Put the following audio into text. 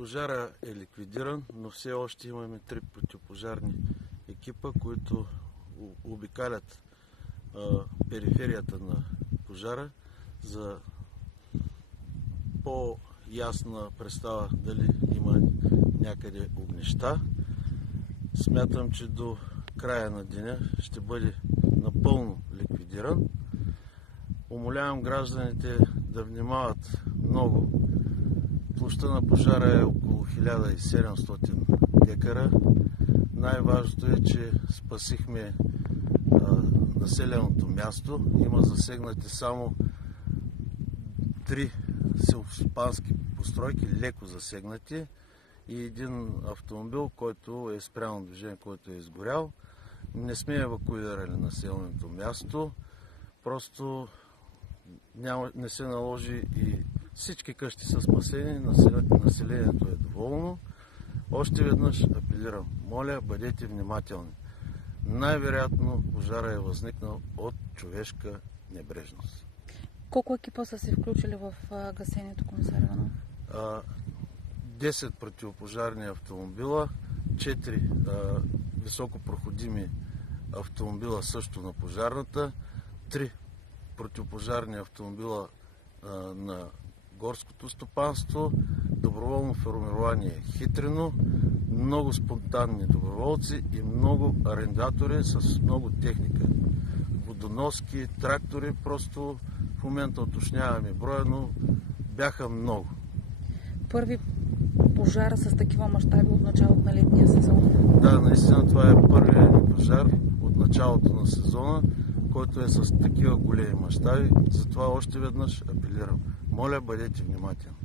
Пожара е ликвидиран, но все още имаме 3 противопожарни екипа, които обикалят периферията на пожара за по-ясна представа дали има някъде огнища. Смятам, че до края на деня ще бъде напълно ликвидиран. Умолявам гражданите да внимават много. Площта на пожара е около 1700 декара. Най-важното е, че спасихме населеното място. Има засегнати само 3 селскостопански постройки, леко засегнати, и един автомобил, който е спряно движение, който е изгорял. Не сме евакуирали населеното място, просто не се наложи и всички къщи са спасени, населението е доволно. Още веднъж апелирам, моля, бъдете внимателни. Най-вероятно пожара е възникнал от човешка небрежност. Колко екипа са се включили в гасенето, комисар Иванов? 10 противопожарни автомобила, 4 високопроходими автомобила също на пожарната, 3 противопожарни автомобила на горското стопанство, доброволно формирование Хитрино, много спонтанни доброволци и много арендатори с много техника. Водоноски, трактори, просто в момента уточняваме броя, но бяха много. Първи пожар с такива мащаби от началото на летния сезон? Да, наистина това е първият пожар от началото на сезона, който е с такива големи мащаби. Затова още веднъж апелирам. Моля, бъдете внимателни.